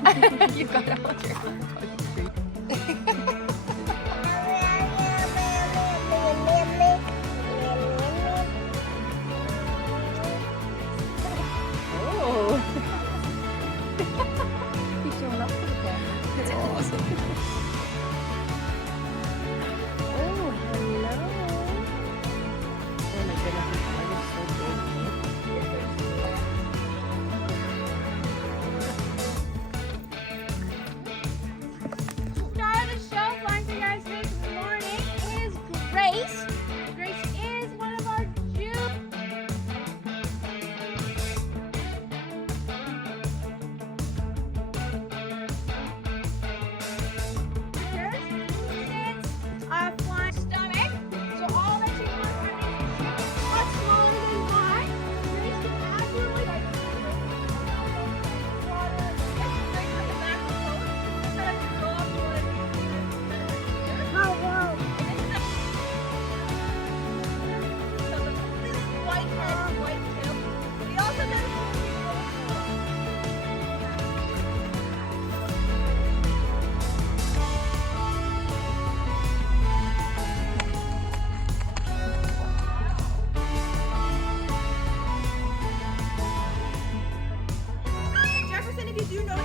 You gotta hold your phone. Oh. He's showing up for the camera. It's awesome. Oh, hello. Oh my goodness, his heart is so big. Star of the show, flying for you guys this morning is Grace. Grace is one of our Jews. A flying stomach, so all that you want is much smaller than mine. Grace can absolutely water. It's great for the back of the boat. Instead of go up to one of these. Oh, wow. So the completely white head, white tail. We also did Jefferson, if you do know.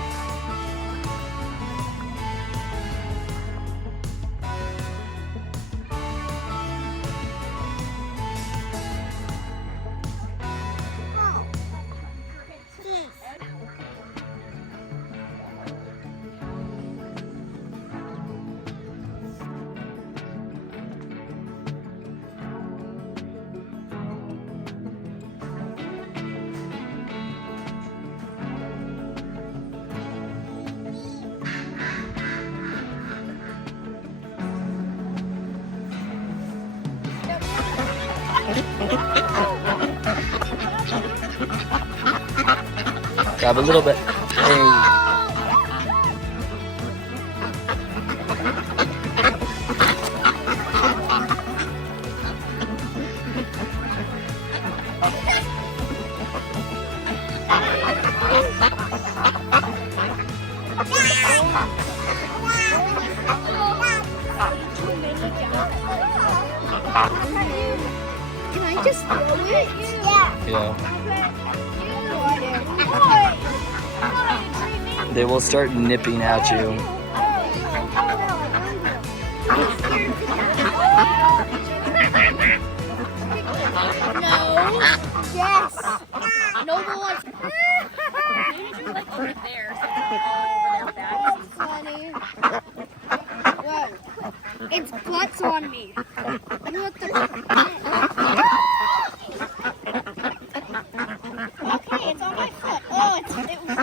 Grab a little bit. Hey. Can I just throw it? Yeah. They will start nipping at you. No. Yes. No more. Maybe like over there. Over there. Funny. Whoa. Its butts on me. What the? Okay, it's on my foot. Oh, it was.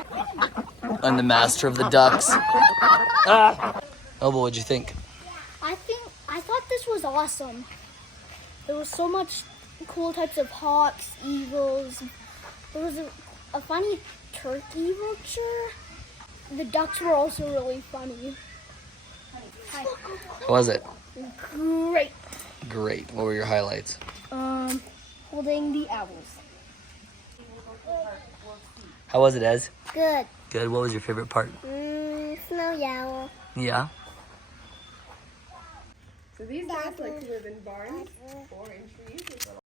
I'm the master of the ducks. Ah. Elba, what'd you think? I thought this was awesome. There was so much cool types of hawks, eagles. There was a funny turkey vulture. The ducks were also really funny. Hi. How was it? Great. Great. What were your highlights? Holding the owls. How was it, Ez? Good. Good. What was your favorite part? Snow owl. Yeah. So these guys like to live in barns or in trees with little